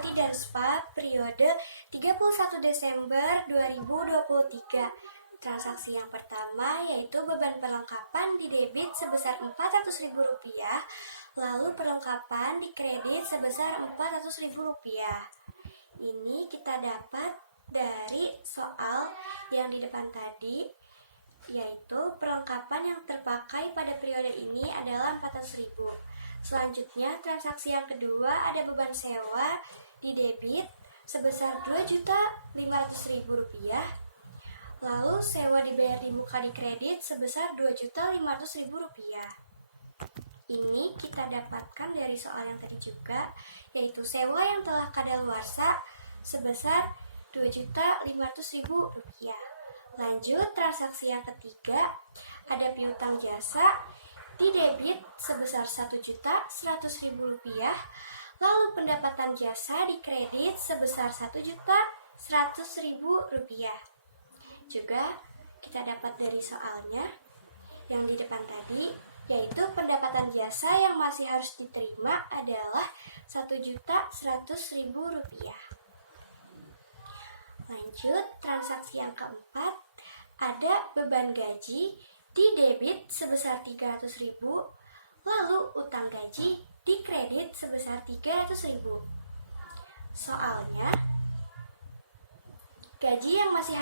Astuti dan SPA periode 31 Desember 2023. Transaksi yang pertama yaitu beban perlengkapan di debit sebesar Rp400.000, lalu perlengkapan di kredit sebesar Rp400.000. Ini kita dapat dari soal yang di depan tadi, yaitu perlengkapan yang terpakai pada periode ini adalah Rp400.000. Selanjutnya, transaksi yang kedua ada beban sewa di debit sebesar Rp2.500.000, lalu sewa dibayar di muka di kredit sebesar Rp2.500.000. Ini kita dapatkan dari soal yang tadi juga, yaitu sewa yang telah kadaluarsa sebesar Rp2.500.000. Lanjut, transaksi yang ketiga ada piutang jasa di debit sebesar Rp1.100.000, lalu pendapatan jasa di kredit sebesar Rp1.100.000. Juga kita dapat dari soalnya yang di depan tadi, yaitu pendapatan jasa yang masih harus diterima adalah Rp1.100.000. Lanjut, transaksi yang keempat ada beban gaji di debit sebesar Rp300.000, lalu utang gaji di kredit sebesar Rp300.000. Soalnya, gaji yang masih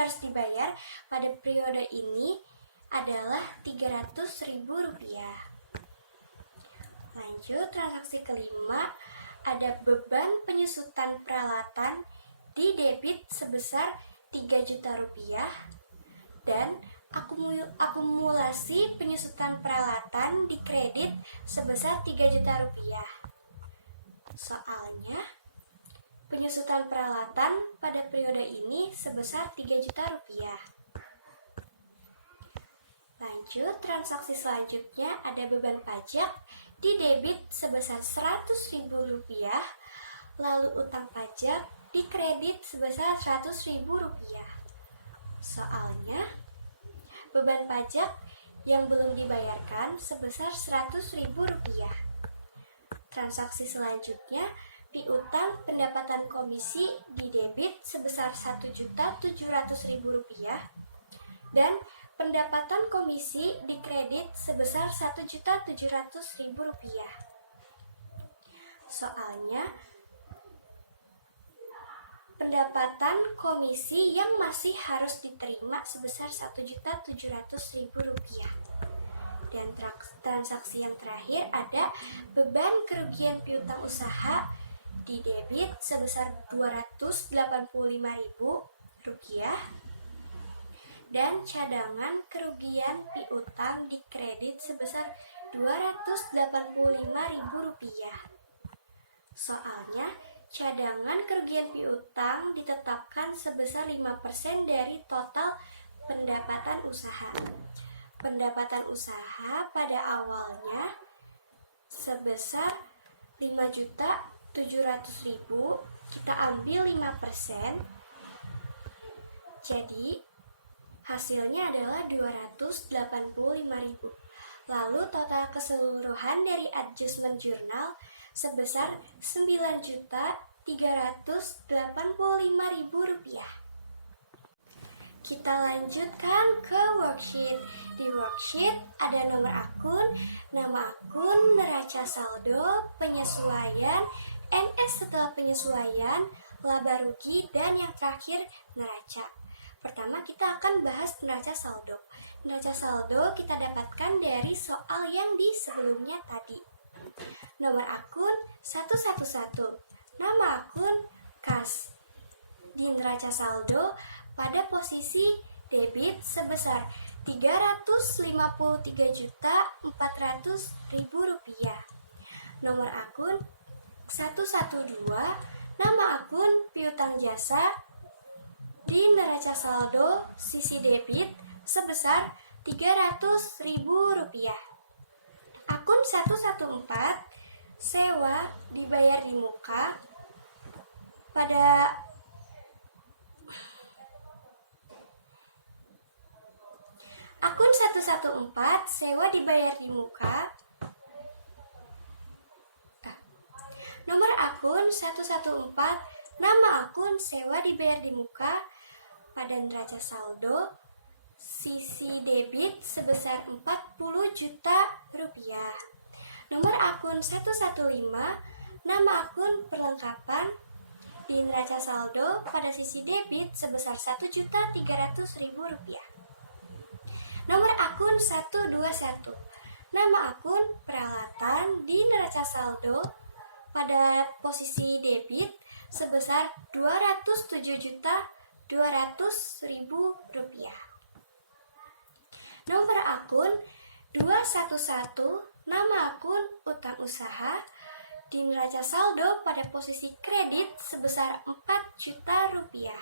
harus dibayar pada periode ini adalah Rp300.000. Lanjut, transaksi kelima ada beban penyusutan peralatan di debit sebesar Rp3 juta dan akumulasi penyusutan peralatan di kredit sebesar Rp3 juta. Soalnya, penyusutan peralatan pada periode ini sebesar Rp3 juta. Lanjut, transaksi selanjutnya ada beban pajak di debit sebesar Rp100.000, lalu utang pajak di kredit sebesar Rp100.000. Soalnya, beban pajak yang belum dibayarkan sebesar Rp100.000. Transaksi selanjutnya piutang pendapatan komisi di debit sebesar Rp1.700.000 dan pendapatan komisi di kredit sebesar Rp1.700.000. Soalnya, pendapatan komisi yang masih harus diterima sebesar Rp1.700.000. Dan transaksi yang terakhir ada beban kerugian piutang usaha di debit sebesar Rp285.000 dan cadangan kerugian piutang di kredit sebesar Rp285.000. Soalnya, cadangan kerugian piutang ditetapkan sebesar 5% dari total pendapatan usaha. Pendapatan usaha pada awalnya sebesar Rp5.700.000, kita ambil 5%, jadi hasilnya adalah Rp285.000. Lalu total keseluruhan dari adjustment jurnal sebesar Rp9.385.000. Kita lanjutkan ke worksheet. Di worksheet ada nomor akun, nama akun, neraca saldo, penyesuaian, NS setelah penyesuaian, laba rugi, dan yang terakhir neraca. Pertama kita akan bahas neraca saldo. Neraca saldo kita dapatkan dari soal yang di sebelumnya tadi. Nomor akun 111, nama akun kas. Di neraca saldo pada posisi debit sebesar Rp353.400.000. Nomor akun 112, nama akun piutang jasa. Di neraca saldo sisi debit sebesar Rp300.000. Akun 114, sewa dibayar di muka pada akun 114, sewa dibayar di muka Nomor akun 114, nama akun sewa dibayar di muka. Pada neraca saldo, sisi debit sebesar 40 juta rupiah. Nomor akun 115, nama akun perlengkapan. Di neraca saldo pada sisi debit sebesar 1.300.000 rupiah. Nomor akun 121, nama akun peralatan. Di neraca saldo pada posisi debit sebesar 207.200.000 rupiah. Nomor akun 211, nama akun utang usaha. Di neraca saldo pada posisi kredit sebesar 4 juta rupiah.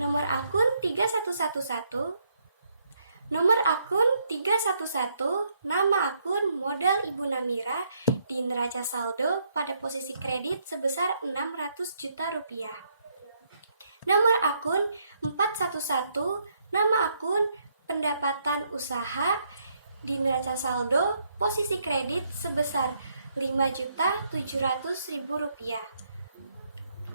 Nomor akun 3111, nama akun modal Ibu Namira. Di neraca saldo pada posisi kredit sebesar 600 juta rupiah. Nomor akun 411, nama akun pendapatan usaha. Di neraca saldo posisi kredit sebesar 5.700.000 rupiah.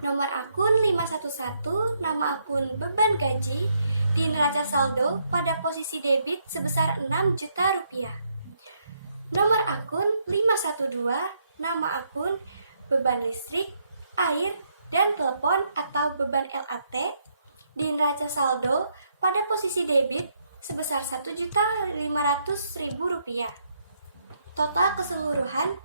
Nomor akun 511, nama akun beban gaji. Di neraca saldo pada posisi debit sebesar 6 juta rupiah. Nomor akun 512, nama akun beban listrik, air, dan telepon atau beban LAT. Di neraca saldo pada posisi debit sebesar 1.500.000 rupiah. Total keseluruhan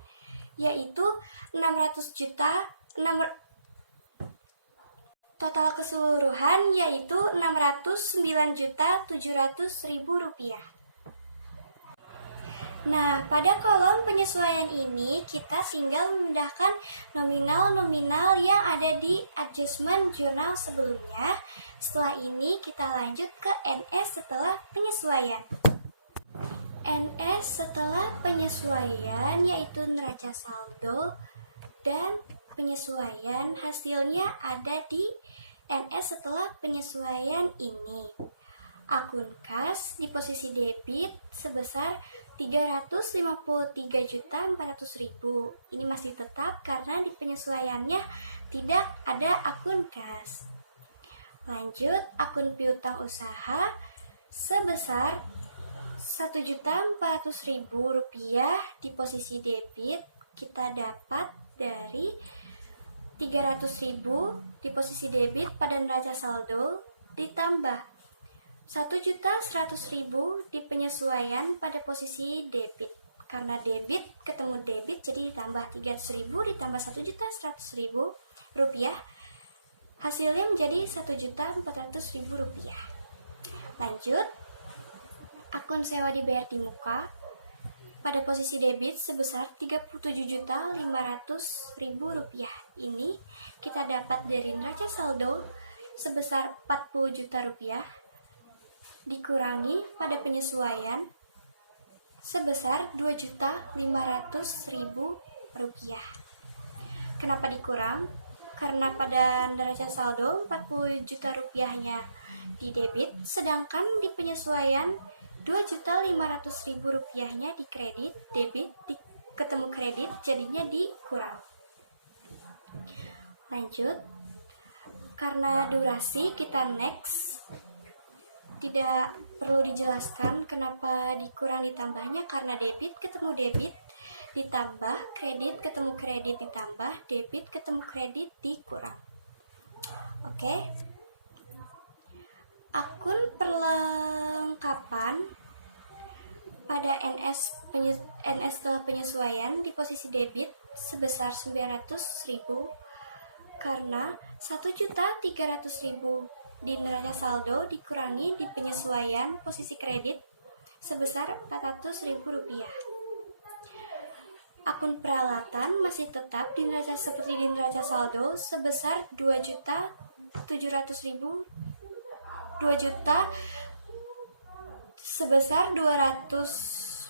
yaitu 609.700.000 rupiah. Nah, pada kolom penyesuaian ini kita tinggal memindahkan nominal-nominal yang ada di adjustment jurnal sebelumnya. Setelah ini kita lanjut ke NS setelah penyesuaian. NS setelah penyesuaian yaitu neraca saldo dan penyesuaian hasilnya ada di NS setelah penyesuaian ini. Akun kas di posisi debit sebesar 353.400.000. Ini masih tetap karena di penyesuaiannya tidak ada akun kas. Lanjut, akun piutang usaha sebesar 1.400.000 rupiah di posisi debit kita dapat dari 300.000 di posisi debit pada neraca saldo ditambah 1.100.000 di penyesuaian pada posisi debit. Karena debit ketemu debit jadi ditambah 300.000 ditambah 1.100.000 rupiah. Hasilnya menjadi 1.400.000 rupiah. Lanjut, akun sewa dibayar di muka pada posisi debit sebesar 37.500.000 rupiah. Ini kita dapat dari neraca saldo sebesar 40 juta rupiah dikurangi pada penyesuaian sebesar 2.500.000 rupiah. Kenapa dikurang? Karena pada neraca saldo 40 juta rupiahnya di debit, sedangkan di penyesuaian 2.500.000 rupiahnya di kredit, debit ketemu kredit jadinya dikurang. Lanjut, karena durasi kita next. Tidak perlu dijelaskan kenapa dikurang ditambahnya, karena debit ketemu debit ditambah, kredit ketemu kredit ditambah, debit ketemu kredit dikurang. Oke. Akun perlengkapan pada NS setelah penyesuaian di posisi debit sebesar 900.000 karena 1.300.000 di neraca saldo dikurangi di penyesuaian posisi kredit sebesar 400.000 rupiah. Akun peralatan masih tetap di neraca seperti di neraca saldo sebesar 2.700.000 sebesar 200.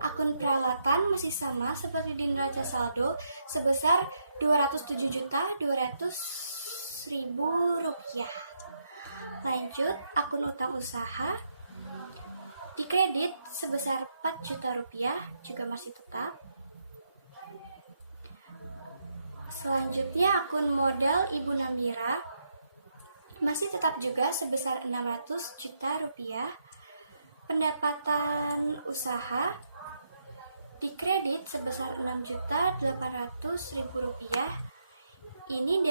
Akun peralatan masih sama seperti di neraca saldo sebesar 207.200.000 rupiah. Lanjut, akun utang usaha Di kredit sebesar 4 juta rupiah juga masih tetap. Selanjutnya akun modal Ibu Nabira masih tetap juga sebesar 600 juta rupiah. Pendapatan usaha di kredit sebesar 6.800.000 rupiah. Ini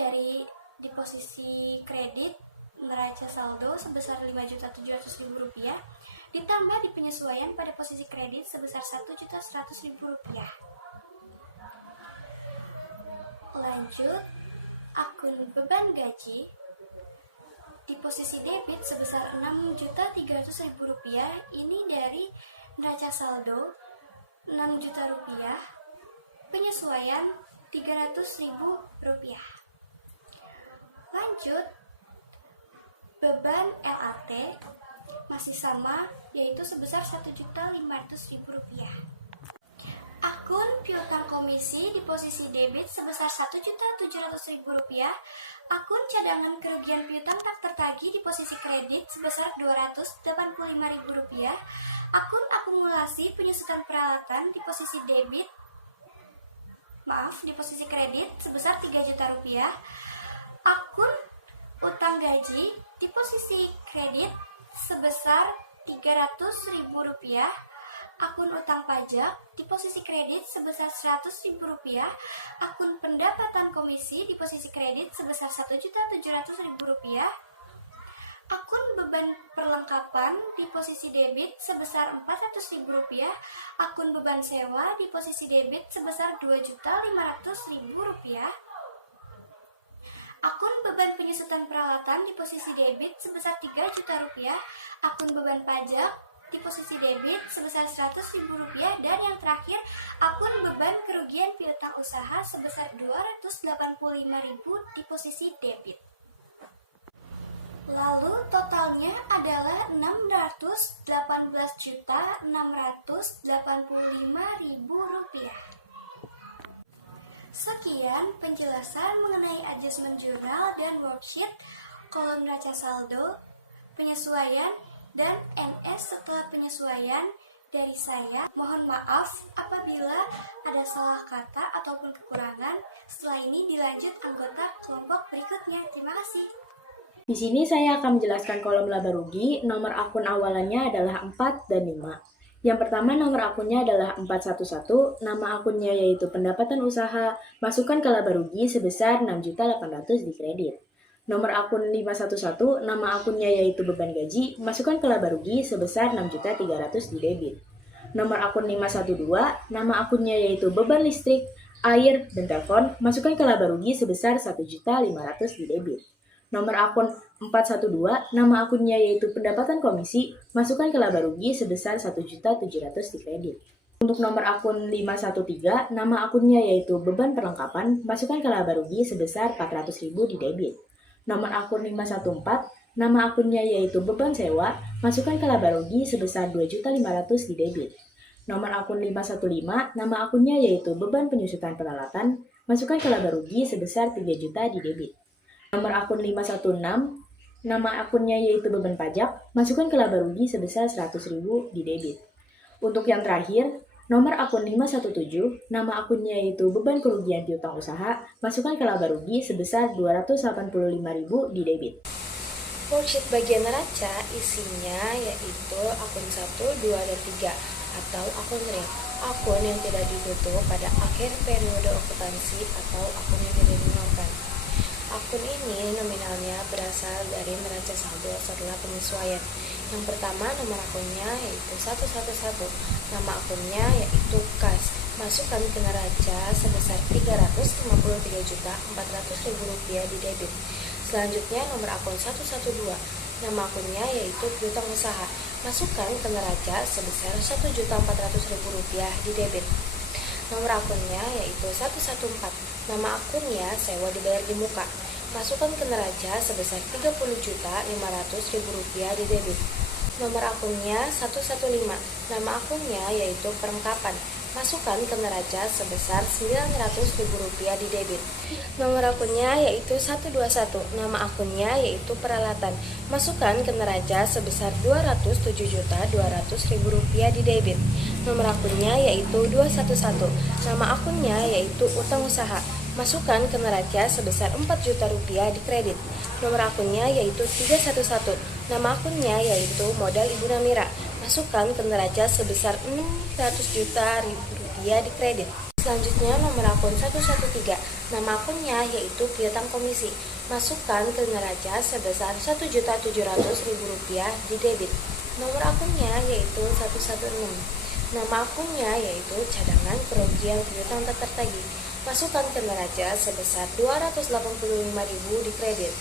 di posisi kredit neraca saldo sebesar 5.700.000 rupiah, ditambah di penyesuaian pada posisi kredit sebesar 1.100.000 rupiah. Lanjut, akun beban gaji di posisi debit sebesar 6.300.000 rupiah. Ini dari neraca saldo 6 juta rupiah, penyesuaian 300.000 rupiah. Lanjut, beban LAT masih sama, yaitu sebesar 1.500.000 rupiah. Akun piutang komisi di posisi debit sebesar 1.700.000 rupiah. Akun cadangan kerugian piutang tak tertagih di posisi kredit sebesar 285.000 rupiah. Akun akumulasi penyusutan peralatan di posisi di posisi kredit sebesar 3 juta rupiah. Akun utang gaji di posisi kredit sebesar 300.000 rupiah. Akun utang pajak di posisi kredit sebesar 100.000 rupiah. Akun pendapatan komisi di posisi kredit sebesar 1.700.000 rupiah. Akun beban perlengkapan di posisi debit sebesar 400.000 rupiah. Akun beban sewa di posisi debit sebesar 2.500.000 rupiah. Akun beban penyusutan peralatan di posisi debit sebesar 3 juta rupiah. Akun beban pajak di posisi debit sebesar 100.000 rupiah. Dan yang terakhir, akun beban kerugian piutang usaha sebesar 285.000 di posisi debit. Lalu totalnya adalah 618.685.000 rupiah. Sekian penjelasan mengenai adjustment jurnal dan worksheet, kolom neraca saldo, penyesuaian, dan NS setelah penyesuaian dari saya. Mohon maaf apabila ada salah kata ataupun kekurangan. Setelah ini dilanjut anggota kelompok berikutnya. Terima kasih. Di sini saya akan menjelaskan kolom laba rugi. Nomor akun awalannya adalah 4 dan 5. Yang pertama, nomor akunnya adalah 411, nama akunnya yaitu pendapatan usaha, masukkan ke laba rugi sebesar 6.800 di kredit. Nomor akun 511, nama akunnya yaitu beban gaji, masukkan ke laba rugi sebesar 6.300 di debit. Nomor akun 512, nama akunnya yaitu beban listrik, air, dan telepon, masukkan ke laba rugi sebesar 1.500 di debit. Nomor akun 412, nama akunnya yaitu pendapatan komisi, masukkan ke laba rugi sebesar 1.700 di kredit. Untuk nomor akun 513, nama akunnya yaitu beban perlengkapan, masukkan ke laba rugi sebesar 400.000 di debit. Nomor akun 514, nama akunnya yaitu beban sewa, masukkan ke laba rugi sebesar 2.500 di debit. Nomor akun 515, nama akunnya yaitu beban penyusutan peralatan, masukkan ke laba rugi sebesar 3 juta di debit. Nomor akun 516, nama akunnya yaitu beban pajak, masukkan ke laba rugi sebesar 100.000 di debit. Untuk yang terakhir, nomor akun 517, nama akunnya yaitu beban kerugian piutang usaha, masukkan ke laba rugi sebesar 285.000 di debit. Worksheet bagian neraca isinya yaitu akun 1, 2, dan 3 atau akun real. Akun yang tidak ditutup pada akhir periode okupansi atau akun yang tidak dinormalkan. Akun ini nominalnya berasal dari neraca saldo setelah penyesuaian. Yang pertama, nomor akunnya yaitu 111, nama akunnya yaitu kas, masukkan ke neraca sebesar 353.400.000 rupiah di debit. Selanjutnya, nomor akun 112, nama akunnya yaitu piutang usaha, masukkan ke neraca sebesar 1.400.000 rupiah di debit. Nomor akunnya yaitu 114, nama akunnya sewa dibayar di muka, masukkan ke neraca sebesar 30.500.000 rupiah di debit. Nomor akunnya 115, nama akunnya yaitu perlengkapan, Masukkan ke neraca sebesar Rp900.000 di debit. Nomor akunnya yaitu 121, nama akunnya yaitu peralatan. Masukkan ke neraca sebesar Rp207.200.000 di debit. Nomor akunnya yaitu 211, nama akunnya yaitu utang usaha. Masukkan ke neraca sebesar Rp4 juta di kredit. Nomor akunnya yaitu 311, nama akunnya yaitu modal Ibu Namira. Masukkan ke neraca sebesar Rp600 juta di kredit. Selanjutnya nomor akun 113, nama akunnya yaitu piutang komisi. Masukkan ke neraca sebesar Rp1.700.000 di debit. Nomor akunnya yaitu 116, nama akunnya yaitu cadangan kerugian piutang tak tertagih. Masukkan ke neraca sebesar Rp285.000 di kredit.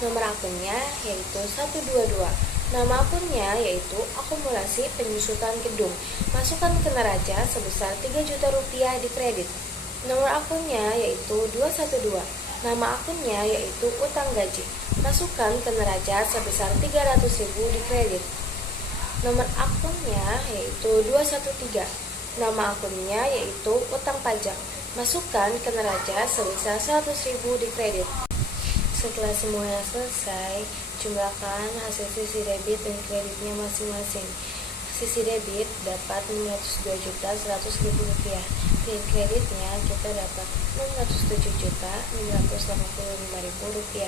Nomor akunnya yaitu 122, nama akunnya yaitu akumulasi penyusutan gedung. Masukkan ke neraca sebesar Rp3 juta di kredit. Nomor akunnya yaitu 212, nama akunnya yaitu utang gaji. Masukkan ke neraca sebesar Rp300.000 di kredit. Nomor akunnya yaitu 213, nama akunnya yaitu utang pajak. Masukkan ke neraca sebesar Rp100.000 di kredit. Setelah semuanya selesai, jumlahkan hasil sisi debit dan kreditnya masing-masing. Sisi debit dapat Rp602.100.000, dan kreditnya kita dapat Rp607.685.000.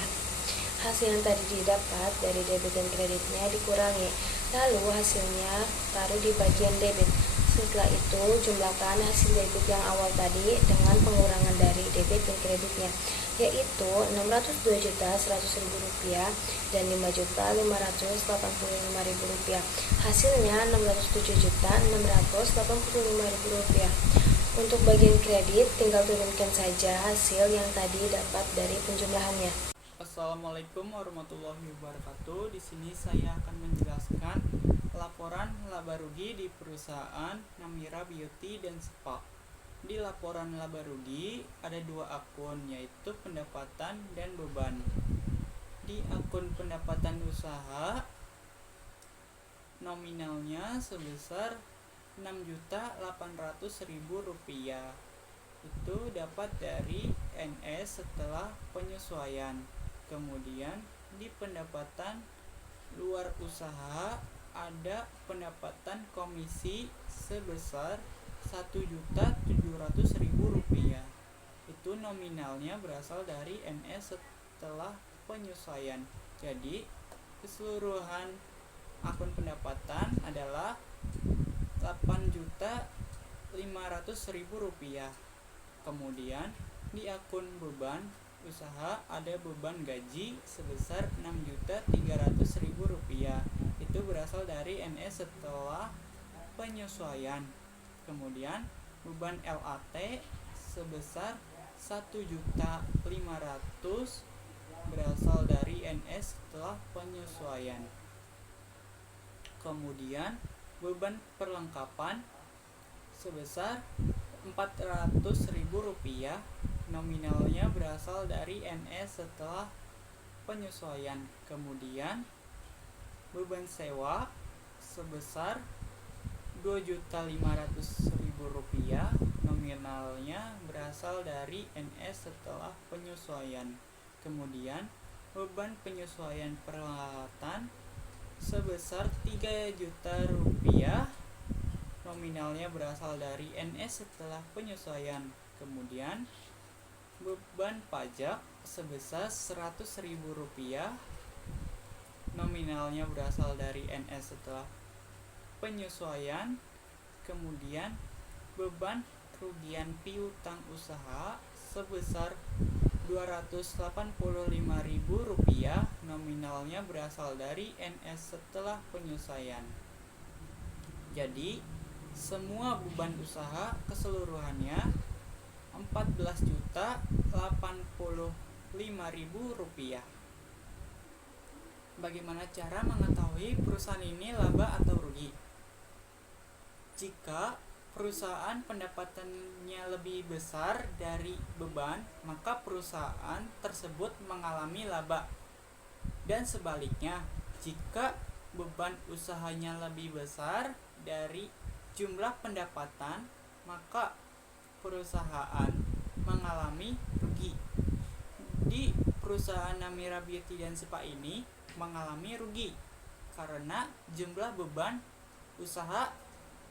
Hasil yang tadi didapat dari debit dan kreditnya dikurangi, lalu hasilnya taruh di bagian debit. Setelah itu, jumlahkan hasil debit yang awal tadi dengan pengurangan dari debit dan kreditnya, yaitu Rp602.100.000 dan Rp5.585.000. Hasilnya Rp67.685.000. Untuk bagian kredit, tinggal turunkan saja hasil yang tadi dapat dari penjumlahannya. Assalamualaikum warahmatullahi wabarakatuh. Di sini saya akan menjelaskan laporan laba rugi di perusahaan Namira Beauty dan Spa. Di laporan laba rugi ada dua akun, yaitu pendapatan dan beban. Di akun pendapatan usaha nominalnya sebesar Rp6.800.000. Itu dapat dari NS setelah penyesuaian. Kemudian di pendapatan luar usaha ada pendapatan komisi sebesar Rp1.700.000. Itu nominalnya berasal dari NS setelah penyesuaian. Jadi keseluruhan akun pendapatan adalah Rp8.500.000. Kemudian di akun beban usaha ada beban gaji sebesar Rp6.300.000. Itu berasal dari NS setelah penyesuaian. Kemudian beban LAT sebesar Rp1.500.000 berasal dari NS setelah penyesuaian. Kemudian beban perlengkapan sebesar Rp400.000, nominalnya berasal dari NS setelah penyesuaian. Kemudian beban sewa sebesar Rp2.500.000, nominalnya berasal dari NS setelah penyesuaian. Kemudian beban penyesuaian peralatan sebesar Rp3 juta, nominalnya berasal dari NS setelah penyesuaian. Kemudian beban pajak sebesar Rp100.000, nominalnya berasal dari NS setelah penyesuaian. Kemudian beban kerugian piutang usaha sebesar Rp285.000, nominalnya berasal dari NS setelah penyesuaian. Jadi semua beban usaha keseluruhannya Rp14.085.000. Bagaimana cara mengetahui perusahaan ini laba atau rugi? Jika perusahaan pendapatannya lebih besar dari beban, maka perusahaan tersebut mengalami laba. Dan sebaliknya, jika beban usahanya lebih besar dari jumlah pendapatan, maka perusahaan mengalami rugi. Di perusahaan Namira Beauty dan Spa ini mengalami rugi karena jumlah beban usaha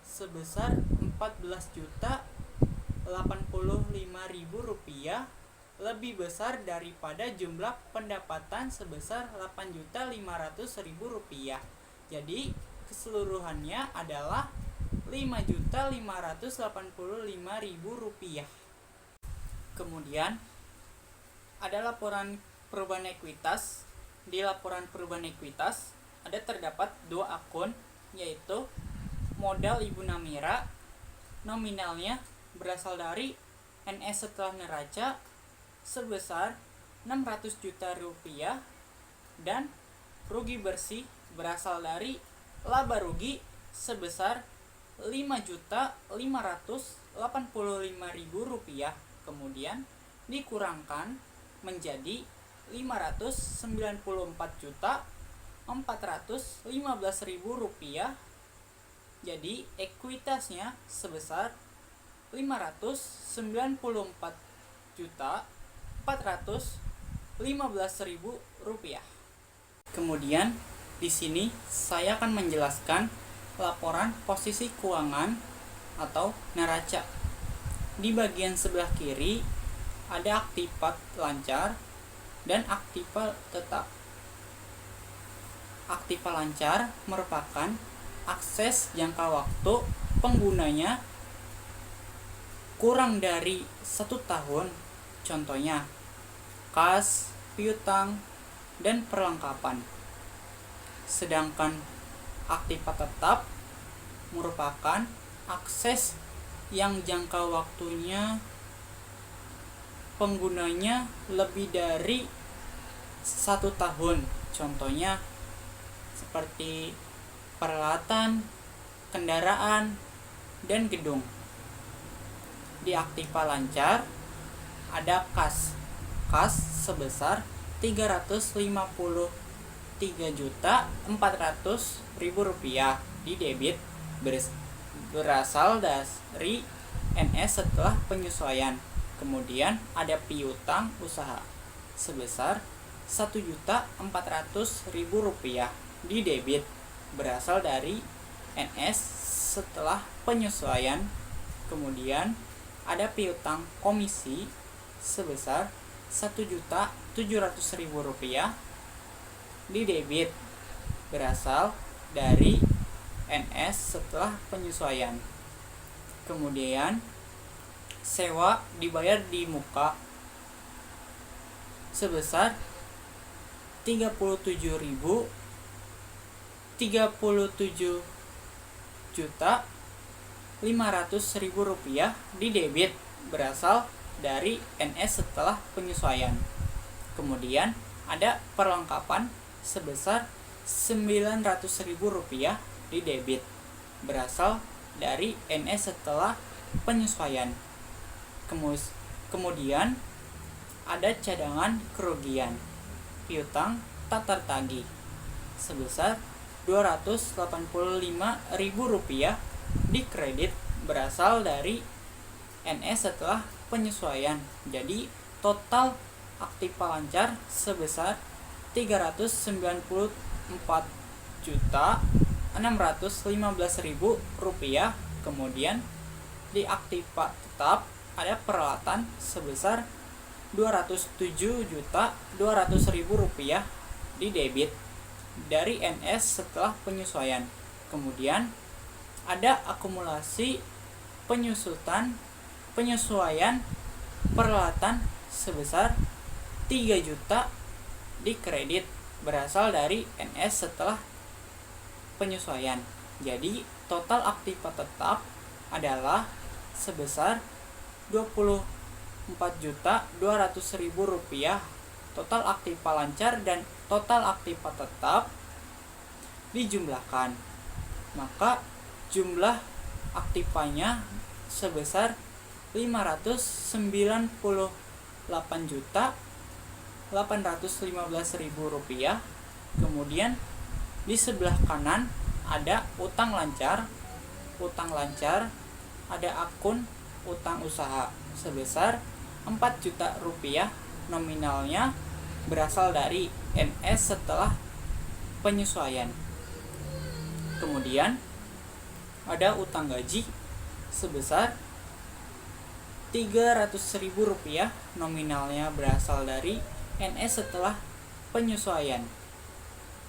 sebesar Rp14.085.000 lebih besar daripada jumlah pendapatan sebesar Rp8.500.000. Jadi keseluruhannya adalah Rp5.585.000. Kemudian ada laporan perubahan ekuitas. Di laporan perubahan ekuitas ada terdapat dua akun, yaitu modal Ibu Namira nominalnya berasal dari NS setelah neraca sebesar Rp600 juta dan rugi bersih berasal dari laba rugi sebesar Rp5.585.000, kemudian dikurangkan menjadi Rp594.415.000. Jadi ekuitasnya sebesar Rp594.415.000. Kemudian di sini saya akan menjelaskan laporan posisi keuangan atau neraca. Di bagian sebelah kiri ada aktiva lancar dan aktiva tetap. Aktiva lancar merupakan akses jangka waktu penggunanya kurang dari 1 tahun, contohnya kas, piutang, dan perlengkapan. Sedangkan aktiva tetap merupakan akses yang jangka waktunya penggunanya lebih dari 1 tahun, contohnya seperti peralatan, kendaraan, dan gedung. Di aktiva lancar ada kas sebesar Rp353.400.000 di debit berasal dari NS setelah penyesuaian. Kemudian ada piutang usaha sebesar Rp1.400.000 di debit berasal dari NS setelah penyesuaian. Kemudian ada piutang komisi sebesar Rp1.700.000 di debit berasal dari NS setelah penyesuaian. Kemudian sewa dibayar di muka sebesar Rp37.500.000 di debit berasal dari NS setelah penyesuaian. Kemudian ada perlengkapan sebesar Rp900.000 di debit berasal dari NS setelah penyesuaian. Kemudian ada cadangan kerugian piutang tatar tagih sebesar Rp285.000 di kredit berasal dari NS setelah penyesuaian. Jadi total aktiva lancar sebesar Rp394.615.000. Kemudian di aktiva tetap ada peralatan sebesar Rp207.200.000 di debit dari NS setelah penyesuaian. Kemudian ada akumulasi penyesuaian peralatan sebesar Rp3 juta di kredit berasal dari NS setelah penyesuaian. Jadi total aktiva tetap adalah sebesar Rp24.200.000. Total aktiva lancar dan total aktiva tetap dijumlahkan, maka jumlah aktivanya sebesar Rp598.815.000. Kemudian di sebelah kanan ada utang lancar. Utang lancar ada akun utang usaha sebesar 4 juta rupiah, nominalnya berasal dari NS setelah penyesuaian. Kemudian ada utang gaji sebesar 300.000 rupiah, nominalnya berasal dari NS setelah penyesuaian.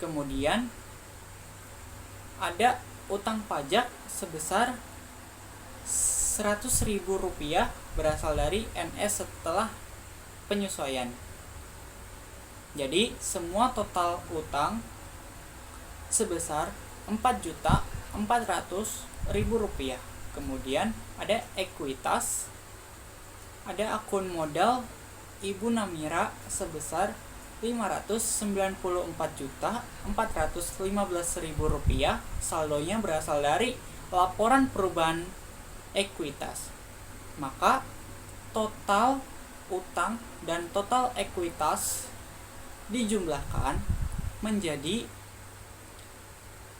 Kemudian ada utang pajak sebesar 100.000 rupiah berasal dari NS setelah penyesuaian. Jadi semua total utang sebesar 4.400.000 rupiah. Kemudian ada ekuitas, ada akun modal Ibu Namira sebesar 594.415.000 rupiah. Saldonya berasal dari laporan perubahan ekuitas. Maka total utang dan total ekuitas dijumlahkan menjadi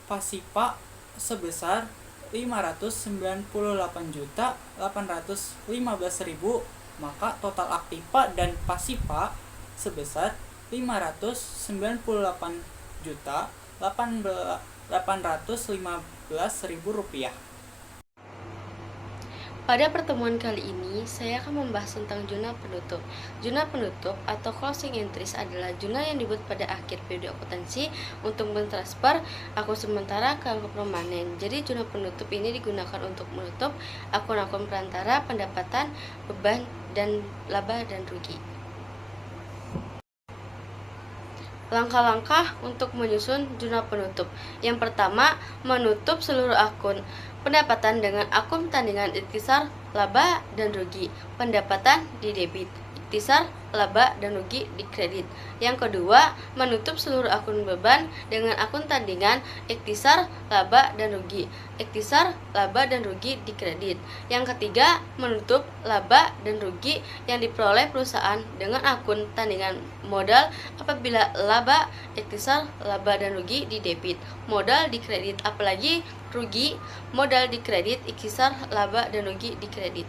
pasipa sebesar 598.815.000, maka total aktiva dan pasipa sebesar 598.815.000 rupiah. Pada pertemuan kali ini, saya akan membahas tentang jurnal penutup. Jurnal penutup atau closing entries adalah jurnal yang dibuat pada akhir periode akuntansi untuk mentransfer akun sementara ke akun permanen. Jadi, jurnal penutup ini digunakan untuk menutup akun-akun perantara, pendapatan, beban, dan laba dan rugi. Langkah-langkah untuk menyusun jurnal penutup. Yang pertama, menutup seluruh akun pendapatan dengan akun tandingan ikhtisar laba dan rugi. Pendapatan di debit, ikhtisar laba dan rugi di kredit. Yang kedua, menutup seluruh akun beban dengan akun tandingan ikhtisar laba dan rugi, ikhtisar laba dan rugi di kredit. Yang ketiga, menutup laba dan rugi yang diperoleh perusahaan dengan akun tandingan modal apabila laba, ikhtisar laba dan rugi di debit, modal di kredit, apalagi rugi, modal di kredit, ikhtisar laba dan rugi di kredit.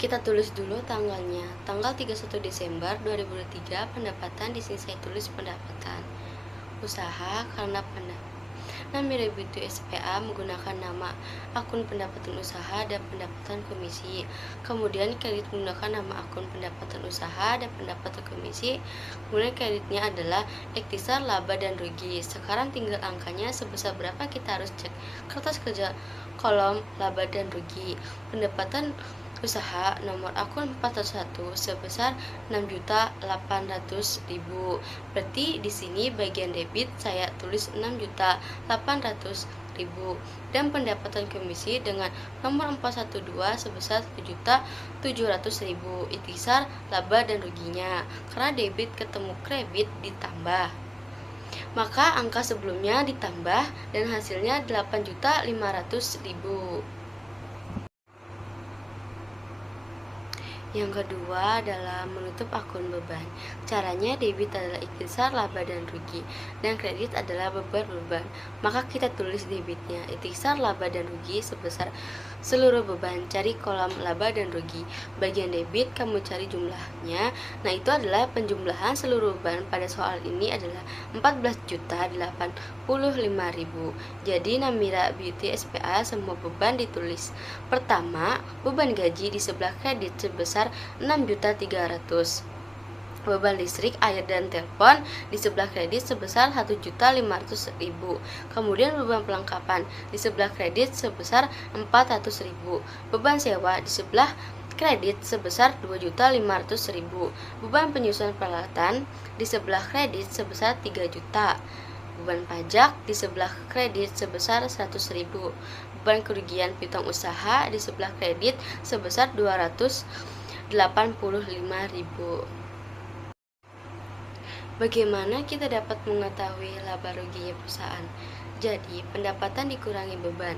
Kita tulis dulu tanggalnya. Tanggal 31 Desember 2023 pendapatan, di sini saya tulis pendapatan usaha karena Namira Beauty SPA menggunakan nama akun pendapatan usaha dan pendapatan komisi. Kemudian kredit menggunakan nama akun pendapatan usaha dan pendapatan komisi. Kemudian kreditnya adalah ikhtisar laba dan rugi. Sekarang tinggal angkanya sebesar berapa kita harus cek. Kertas kerja kolom laba dan rugi. Pendapatan usaha nomor akun 401 sebesar 6.800.000. Berarti di sini bagian debit saya tulis 6.800.000 dan pendapatan komisi dengan nomor 412 sebesar 7.700.000. Ikhtisar laba dan ruginya. Karena debit ketemu kredit ditambah, maka angka sebelumnya ditambah dan hasilnya 8.500.000. Yang kedua adalah menutup akun beban. Caranya debit adalah ikhtisar laba dan rugi dan kredit adalah beban. Maka kita tulis debitnya ikhtisar laba dan rugi sebesar seluruh beban. Cari kolom laba dan rugi. Bagian debit kamu cari jumlahnya. Nah, itu adalah penjumlahan seluruh beban pada soal ini adalah 14.085.000. Jadi Namira Beauty SPA semua beban ditulis. Pertama, beban gaji di sebelah kredit sebesar 6.300.000. Beban listrik, air, dan telepon di sebelah kredit sebesar 1.500.000. Kemudian beban pelengkapan di sebelah kredit sebesar 400.000. Beban sewa di sebelah kredit sebesar 2.500.000. Beban penyusunan peralatan di sebelah kredit sebesar 3 juta. Beban pajak di sebelah kredit sebesar 100.000. Beban kerugian piutang usaha di sebelah kredit sebesar 285.000. Bagaimana kita dapat mengetahui laba ruginya perusahaan? Jadi, pendapatan dikurangi beban.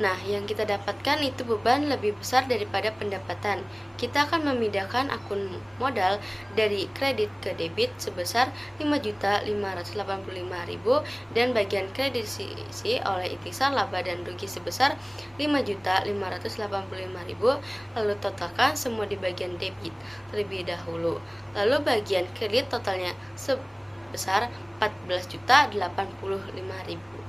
Nah, yang kita dapatkan itu beban lebih besar daripada pendapatan. Kita akan memindahkan akun modal dari kredit ke debit sebesar 5.585.000 dan bagian kredit diisi oleh ikhtisar laba dan rugi sebesar 5.585.000. Lalu totalkan semua di bagian debit terlebih dahulu. Lalu bagian kredit totalnya sebesar 14.085.000.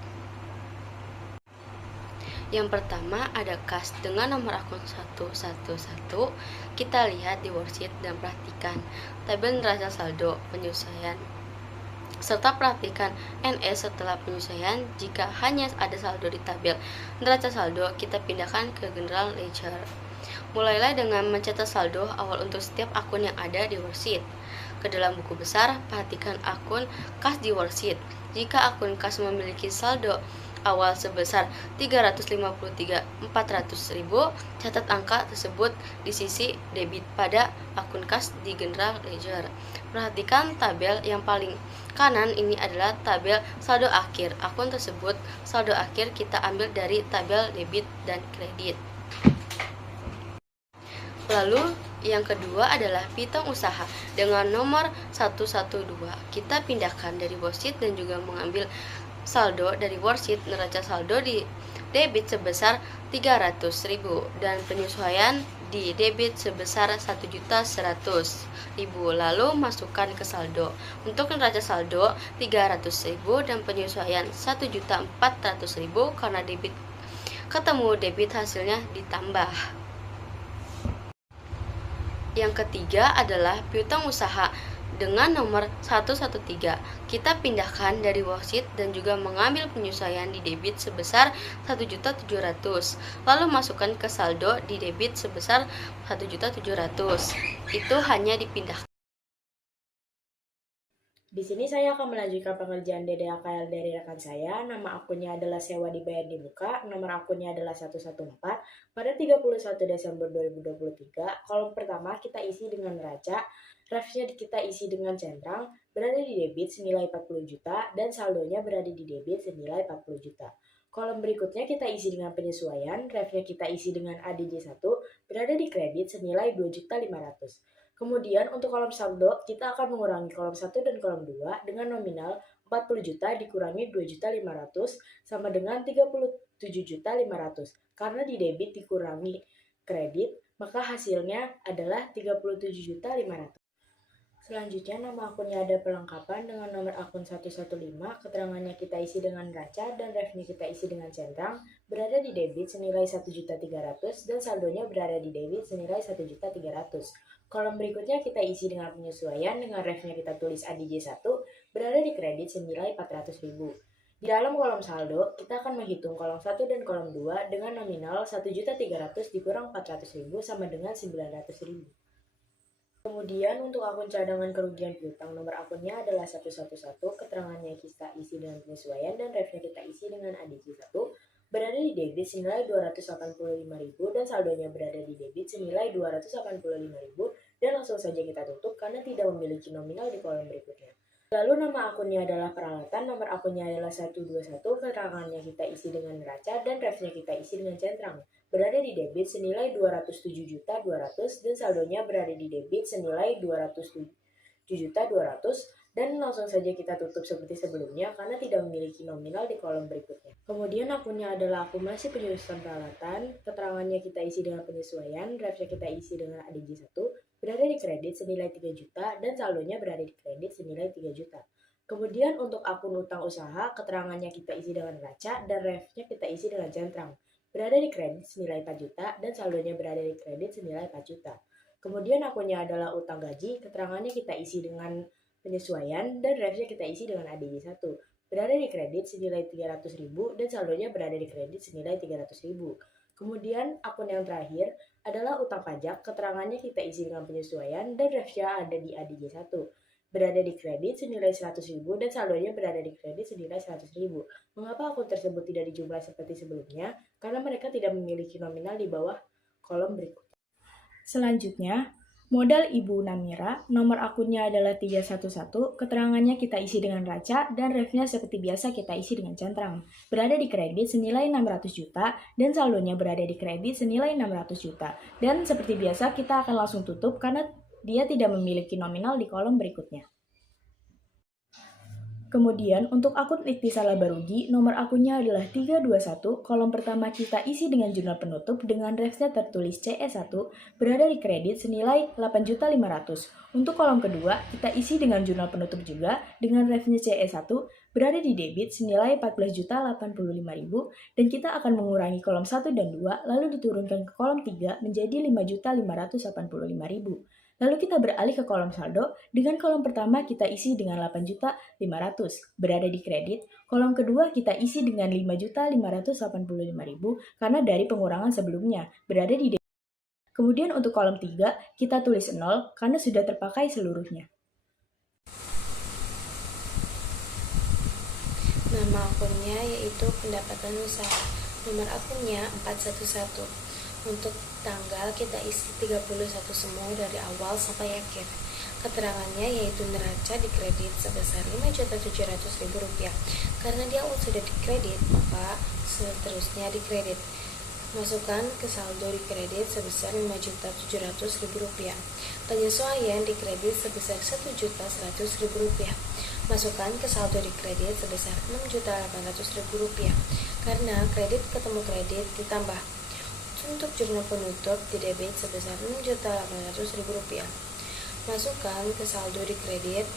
Yang pertama ada kas dengan nomor akun 111. Kita lihat di worksheet dan perhatikan tabel neraca saldo penyesuaian serta perhatikan NS setelah penyesuaian. Jika hanya ada saldo di tabel neraca saldo, kita pindahkan ke general ledger. Mulailah dengan mencatat saldo awal untuk setiap akun yang ada di worksheet. Ke dalam buku besar, perhatikan akun kas di worksheet. Jika akun kas memiliki saldo awal sebesar 353.400.000, catat angka tersebut di sisi debit pada akun kas di general ledger. Perhatikan tabel yang paling kanan, ini adalah tabel saldo akhir. Akun tersebut saldo akhir kita ambil dari tabel debit dan kredit. Lalu yang kedua adalah piutang usaha dengan nomor 112. Kita pindahkan dari worksheet dan juga mengambil saldo dari worksheet neraca saldo di debit sebesar 300.000 dan penyesuaian di debit sebesar 1.100.000. Lalu masukkan ke saldo. Untuk neraca saldo 300.000 dan penyesuaian 1.400.000 karena debit ketemu debit hasilnya ditambah. Yang ketiga adalah piutang usaha dengan nomor 113. Kita pindahkan dari worksheet dan juga mengambil penyesuaian di debit sebesar 1.700.000. Lalu masukkan ke saldo di debit sebesar 1.700.000. Itu hanya dipindahkan. Di sini saya akan melanjutkan pengerjaan DDAKL dari rekan saya. Nama akunnya adalah sewa dibayar di muka, nomor akunnya adalah 114. Pada 31 Desember 2023, kolom pertama kita isi dengan neraca, refnya kita isi dengan centang, berada di debit senilai 40 juta, dan saldonya berada di debit senilai 40 juta. Kolom berikutnya kita isi dengan penyesuaian, refnya kita isi dengan ADJ1, berada di kredit senilai 2.500.000. Kemudian untuk kolom saldo, kita akan mengurangi kolom 1 dan kolom 2 dengan nominal 40 juta dikurangi 2.500 sama dengan 37.500. Karena di debit dikurangi kredit, maka hasilnya adalah 37.500. Selanjutnya nama akunnya ada pelengkapan dengan nomor akun 115, keterangannya kita isi dengan neraca dan refnya kita isi dengan centang, berada di debit senilai 1.300.000 dan saldonya berada di debit senilai 1.300.000. Kolom berikutnya kita isi dengan penyesuaian dengan refnya kita tulis ADJ1, berada di kredit senilai 400.000. Di dalam kolom saldo, kita akan menghitung kolom 1 dan kolom 2 dengan nominal 1.300.000 dikurang 400.000 sama dengan 900.000. Kemudian untuk akun cadangan kerugian piutang, nomor akunnya adalah 111, keterangannya kita isi dengan penyesuaian dan refnya kita isi dengan ADJ1, berada di debit senilai 285.000 dan saldonya berada di debit senilai 285.000 dan langsung saja kita tutup karena tidak memiliki nominal di kolom berikutnya. Lalu nama akunnya adalah peralatan, nomor akunnya adalah 121, keterangannya kita isi dengan neraca dan refnya kita isi dengan centang. Berada di debit senilai 207.200 dan saldonya berada di debit senilai 207.200 dan langsung saja kita tutup seperti sebelumnya karena tidak memiliki nominal di kolom berikutnya. Kemudian akunnya adalah akumulasi penyusutan peralatan, keterangannya kita isi dengan penyesuaian, refnya kita isi dengan ADJ1, berada di kredit senilai 3 juta dan saldonya berada di kredit senilai 3 juta. Kemudian untuk akun utang usaha, keterangannya kita isi dengan neraca dan refnya kita isi dengan centang. Berada di kredit senilai 4 juta dan saldonya berada di kredit senilai 4 juta. Kemudian akunnya adalah utang gaji, keterangannya kita isi dengan penyesuaian dan refnya kita isi dengan ADJ1. Berada di kredit senilai 300.000 dan saldonya berada di kredit senilai 300.000. Kemudian akun yang terakhir adalah utang pajak, keterangannya kita isi dengan penyesuaian dan refnya ada di ADJ1. Berada di kredit senilai 100.000 dan saldonya berada di kredit senilai 100.000. Mengapa akun tersebut tidak dijumlah seperti sebelumnya? Karena mereka tidak memiliki nominal di bawah kolom berikutnya. Selanjutnya, Modal Ibu Namira, nomor akunnya adalah 311, keterangannya kita isi dengan raca, dan refnya seperti biasa kita isi dengan cantrang. Berada di kredit senilai 600 juta, dan saldonya berada di kredit senilai 600 juta. Dan seperti biasa kita akan langsung tutup karena dia tidak memiliki nominal di kolom berikutnya. Kemudian, untuk akun ikhtisar laba rugi, nomor akunnya adalah 321, kolom pertama kita isi dengan jurnal penutup dengan refnya tertulis CE1, berada di kredit senilai 8.500. Untuk kolom kedua, kita isi dengan jurnal penutup juga dengan refnya CE1, berada di debit senilai 14.085.000, dan kita akan mengurangi kolom 1 dan 2, lalu diturunkan ke kolom 3 menjadi 5.585.000. Lalu kita beralih ke kolom saldo, dengan kolom pertama kita isi dengan 8.500.000, berada di kredit. Kolom kedua kita isi dengan 5.585.000 karena dari pengurangan sebelumnya, berada di debit. Kemudian untuk kolom 3, kita tulis 0 karena sudah terpakai seluruhnya. Nama akunnya yaitu pendapatan usaha. Nomor akunnya 411. Untuk tanggal kita isi 31 semua dari awal sampai akhir. Keterangannya yaitu neraca dikredit sebesar Rp5.700.000. Karena dia awal sudah dikredit, maka seterusnya dikredit. Masukkan ke saldo dikredit sebesar Rp5.700.000. Penyesuaian dikredit sebesar Rp1.100.000. Masukkan ke saldo dikredit sebesar Rp6.800.000. Karena kredit ketemu kredit ditambah. Untuk jurnal penutup di debit sebesar Rp6.800.000. Masukkan ke saldo dikredit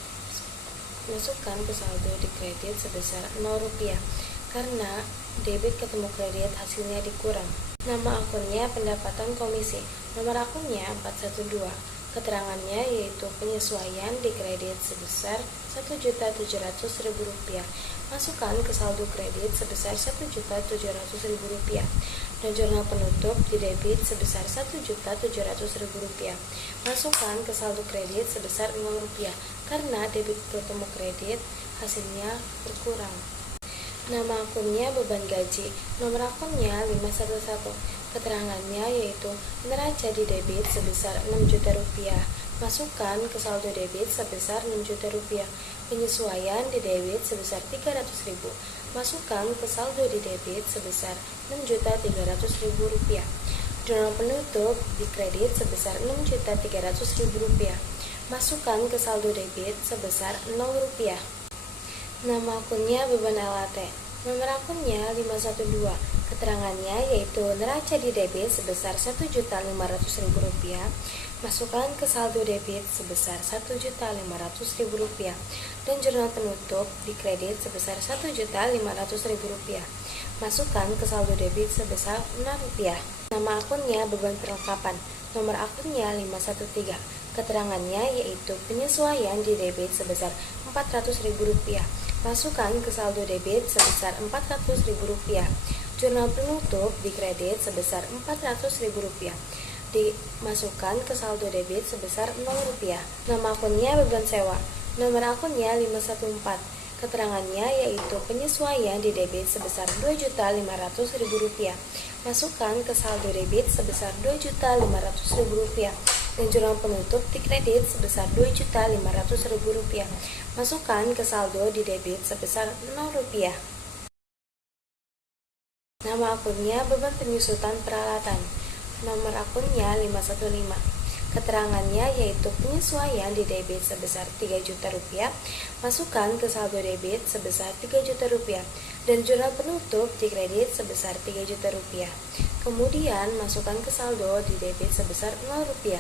sebesar Rp0 karena debit ketemu kredit hasilnya dikurang. Nama akunnya pendapatan komisi. Nomor akunnya 412. Keterangannya yaitu penyesuaian dikredit sebesar Rp1.700.000. Masukkan ke saldo kredit sebesar Rp1.700.000 dan jurnal penutup di debit sebesar Rp1.700.000. Masukkan ke saldo kredit sebesar Rp0 karena debit ketemu kredit hasilnya berkurang. Nama akunnya beban gaji. Nomor akunnya 511. Keterangannya yaitu neraca di debit sebesar Rp6 juta. Masukkan ke saldo debit sebesar Rp6 juta. Penyesuaian di debit sebesar Rp300.000. Masukkan ke saldo di debit sebesar Rp6.300.000. Jurnal penutup di kredit sebesar Rp6.300.000. Masukkan ke saldo debit sebesar Rp0. Nama akunnya beban LAT. Nomor akunnya 512. Keterangannya yaitu neraca di debit sebesar Rp1.500.000. Masukkan ke saldo debit sebesar Rp1.500.000 dan jurnal penutup di kredit sebesar Rp1.500.000. Masukkan ke saldo debit sebesar Rp6. Nama akunnya beban perlengkapan. Nomor akunnya 513. Keterangannya yaitu penyesuaian di debit sebesar Rp400.000. Masukkan ke saldo debit sebesar Rp400.000. Jurnal penutup di kredit sebesar Rp400.000. Dimasukkan ke saldo debit sebesar Rp0. Nama akunnya beban sewa. Nomor akunnya 514. Keterangannya yaitu penyesuaian di debit sebesar Rp2.500.000. Masukkan ke saldo debit sebesar Rp2.500.000 dan jurnal penutup di kredit sebesar Rp2.500.000. Masukkan ke saldo di debit sebesar Rp0. Nama akunnya beban penyusutan peralatan. Nomor akunnya 515. Keterangannya yaitu penyesuaian di debit sebesar Rp3 juta. Masukkan ke saldo debit sebesar Rp3 juta dan jurnal penutup di kredit sebesar Rp3 juta. Kemudian masukkan ke saldo di debit sebesar Rp0.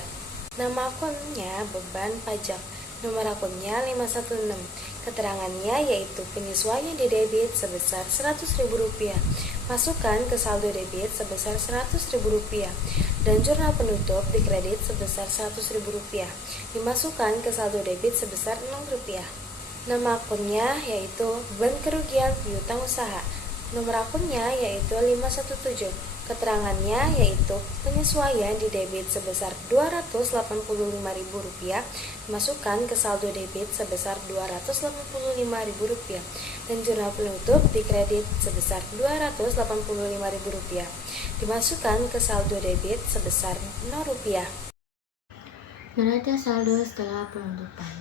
Nama akunnya beban pajak. Nomor akunnya 516. Keterangannya yaitu penyesuaian di debit sebesar Rp100.000. Masukkan ke saldo debit sebesar Rp100.000 dan jurnal penutup di kredit sebesar Rp100.000. Dimasukkan ke saldo debit sebesar Rp0. Nama akunnya yaitu beban kerugian piutang usaha. Nomor akunnya yaitu 517. Keterangannya yaitu penyesuaian di debit sebesar Rp285.000. Dimasukkan ke saldo debit sebesar Rp285.000 dan jurnal penutup di kredit sebesar Rp285.000. Dimasukkan ke saldo debit sebesar Rp0. Neraca saldo setelah penutupan.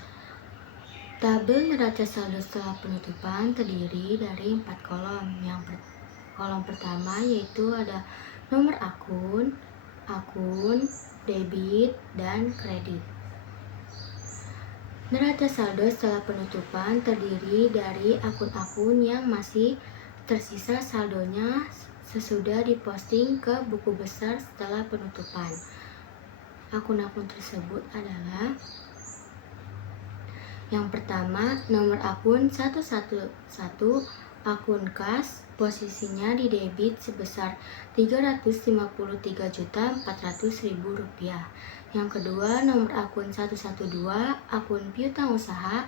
Tabel neraca saldo setelah penutupan terdiri dari 4 kolom. Kolom pertama yaitu ada nomor akun, debit, dan kredit. Neraca saldo setelah penutupan terdiri dari akun-akun yang masih tersisa saldonya sesudah diposting ke buku besar setelah penutupan. Akun-akun tersebut adalah: yang pertama, nomor akun 111, akun kas, posisinya di debit sebesar Rp353.400.000. Yang kedua, nomor akun 112, akun piutang usaha,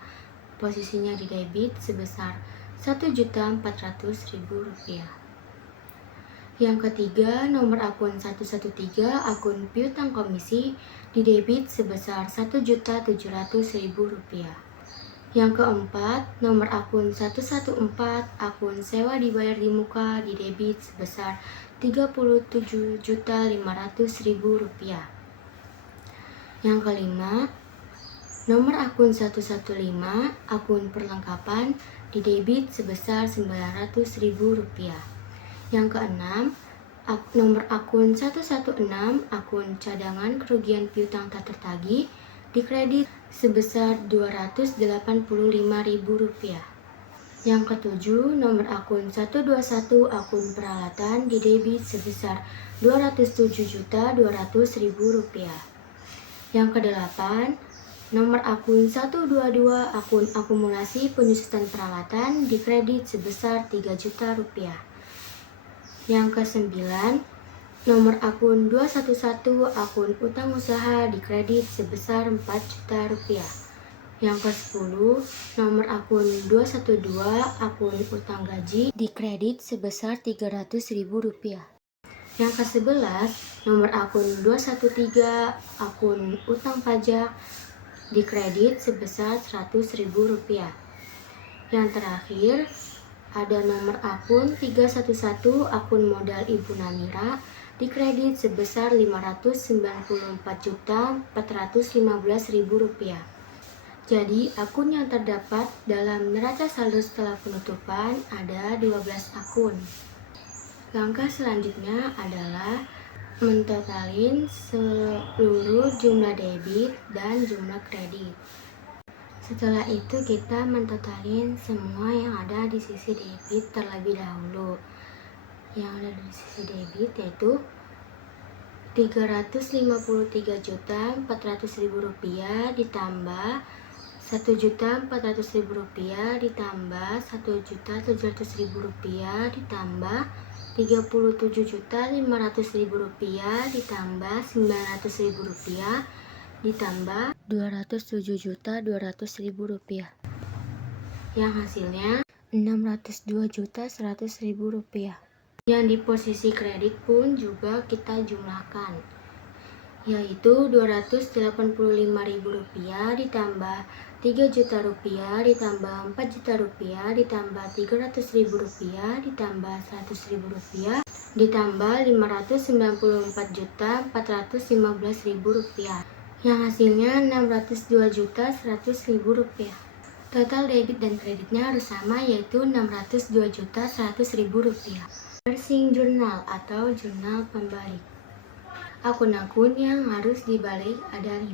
posisinya di debit sebesar Rp1.400.000. Yang ketiga, nomor akun 113, akun piutang komisi, di debit sebesar Rp1.700.000. Yang keempat, nomor akun 114, akun sewa dibayar di muka, di debit sebesar Rp37.500.000. Yang kelima, nomor akun 115, akun perlengkapan, di debit sebesar Rp900.000. Yang keenam, nomor akun 116, akun cadangan kerugian piutang tak tertagih, di kredit sebesar Rp285.000. Yang ketujuh, nomor akun 121, akun peralatan, di debit sebesar Rp207.200.000. Yang kedelapan, nomor akun 122, akun akumulasi penyusutan peralatan, di kredit sebesar Rp3 juta. Yang kesembilan, nomor akun 211, akun utang usaha, di kredit sebesar Rp4 juta. Yang ke-10, nomor akun 212, akun utang gaji, di kredit sebesar Rp300.000. Yang ke-11, nomor akun 213, akun utang pajak, di kredit sebesar Rp100.000. Yang terakhir, ada nomor akun 311, akun modal Ibu Namira, di kredit sebesar Rp594.415.000. Jadi, akun yang terdapat dalam neraca saldo setelah penutupan ada 12 akun. Langkah selanjutnya adalah mentotalin seluruh jumlah debit dan jumlah kredit. Setelah itu kita mentotalin semua yang ada di sisi debit terlebih dahulu. Yang ada di sisi debit yaitu Rp353.400.000 ditambah Rp1.400.000 ditambah Rp1.700.000 ditambah Rp37.500.000 ditambah Rp900.000 ditambah Rp207.200.000, yang hasilnya Rp602.100.000. Yang di posisi kredit pun juga kita jumlahkan, yaitu Rp285.000 ditambah Rp3 juta ditambah Rp4 juta ditambah Rp300.000 ditambah Rp100.000 ditambah Rp594.415.000, yang hasilnya Rp602.100.000. Total debit dan kreditnya harus sama, yaitu Rp602.100.000. Parsing jurnal atau jurnal pembalik. Akun-akun yang harus dibalik ada 5.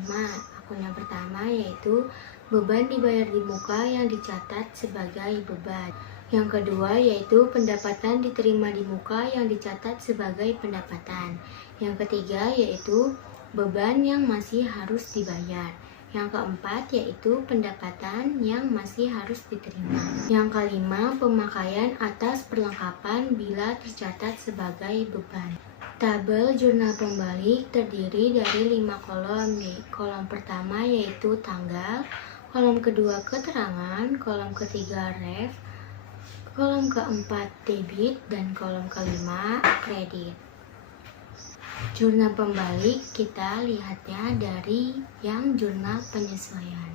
Akun yang pertama yaitu beban dibayar di muka yang dicatat sebagai beban. Yang kedua yaitu pendapatan diterima di muka yang dicatat sebagai pendapatan. Yang ketiga yaitu beban yang masih harus dibayar. Yang keempat yaitu pendapatan yang masih harus diterima. Yang kelima, pemakaian atas perlengkapan bila tercatat sebagai beban. Tabel jurnal pembalik terdiri dari 5 kolom. Kolom pertama yaitu tanggal, kolom kedua keterangan, kolom ketiga ref, kolom keempat debit, dan kolom kelima kredit. Jurnal pembalik kita lihatnya dari yang jurnal penyesuaian.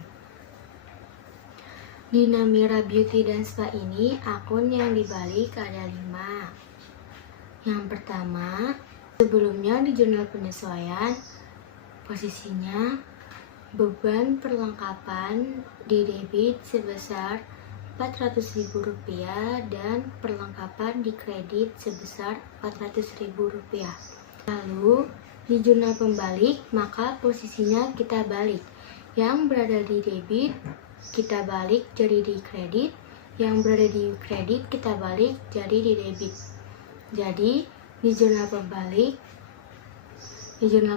Di Namira Beauty dan Spa ini akun yang dibalik ada 5. Yang pertama, sebelumnya di jurnal penyesuaian posisinya beban perlengkapan di debit sebesar Rp400.000 dan perlengkapan di kredit sebesar Rp400.000. Lalu di jurnal pembalik maka posisinya kita balik. Yang berada di debit kita balik jadi di kredit, yang berada di kredit kita balik jadi di debit. Jadi di jurnal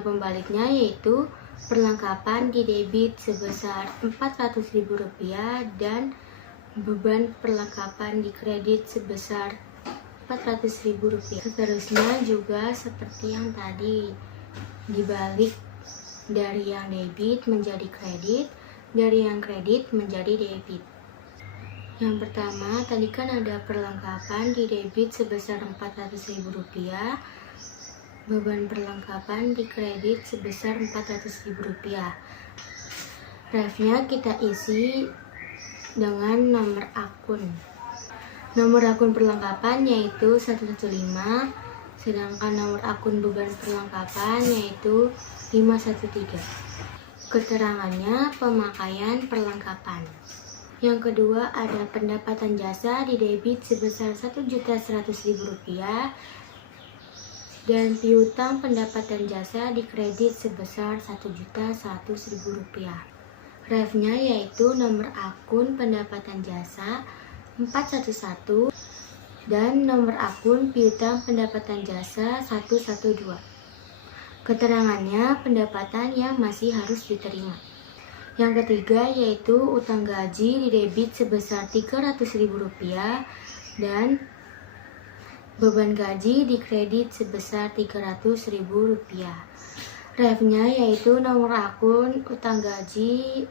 pembaliknya yaitu perlengkapan di debit sebesar Rp400.000 dan beban perlengkapan di kredit sebesar Rp400.000. Seterusnya juga seperti yang tadi, dibalik dari yang debit menjadi kredit, dari yang kredit menjadi debit. Yang pertama, tadi kan ada perlengkapan di debit sebesar Rp400.000, beban perlengkapan di kredit sebesar Rp400.000. Refnya kita isi dengan nomor akun. Nomor akun perlengkapan yaitu 115, sedangkan nomor akun beban perlengkapan yaitu 513. Keterangannya pemakaian perlengkapan. Yang kedua ada pendapatan jasa di debit sebesar Rp1.100.000 dan piutang pendapatan jasa di kredit sebesar Rp1.100.000. Refnya yaitu nomor akun pendapatan jasa 411 dan nomor akun piutang pendapatan jasa 112. Keterangannya pendapatan yang masih harus diterima. Yang ketiga yaitu utang gaji di debit sebesar Rp300.000 dan beban gaji di kredit sebesar Rp300.000. Refnya yaitu nomor akun utang gaji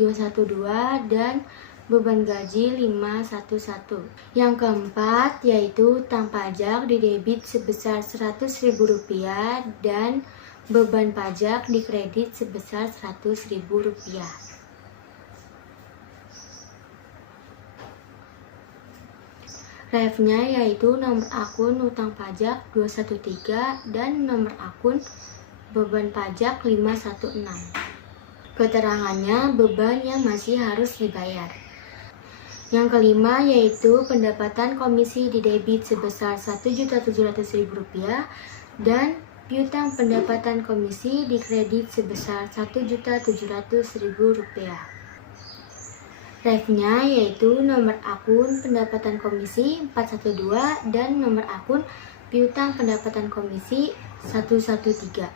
212 dan beban gaji 511. Yang keempat yaitu utang pajak di debit sebesar Rp100.000 dan beban pajak di kredit sebesar Rp100.000. Refnya yaitu nomor akun utang pajak 213 dan nomor akun beban pajak 516. Keterangannya beban yang masih harus dibayar. Yang kelima yaitu pendapatan komisi di debit sebesar Rp1.700.000 dan piutang pendapatan komisi di kredit sebesar Rp1.700.000. Refnya yaitu nomor akun pendapatan komisi 412 dan nomor akun piutang pendapatan komisi 113.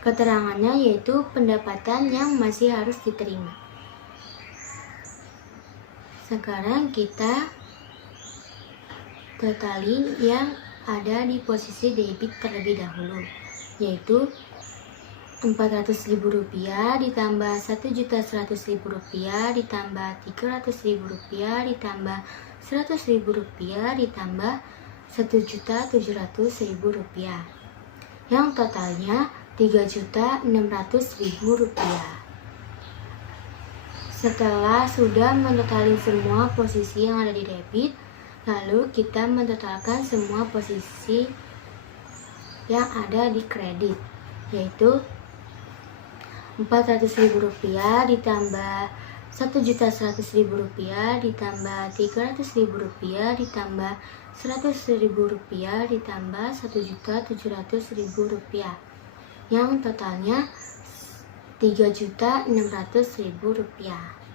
Keterangannya yaitu pendapatan yang masih harus diterima. Sekarang kita totali yang ada di posisi debit terlebih dahulu, yaitu Rp400.000 ditambah Rp1.100.000 ditambah Rp300.000 ditambah Rp100.000 ditambah Rp1.700.000 yang totalnya Rp3.600.000. Setelah sudah mentotalin semua posisi yang ada di debit, lalu kita mentotalkan semua posisi yang ada di kredit, yaitu Rp400.000 ditambah Rp1.100.000 ditambah Rp300.000 ditambah Rp100.000 ditambah Rp1.700.000 yang totalnya Rp3.600.000.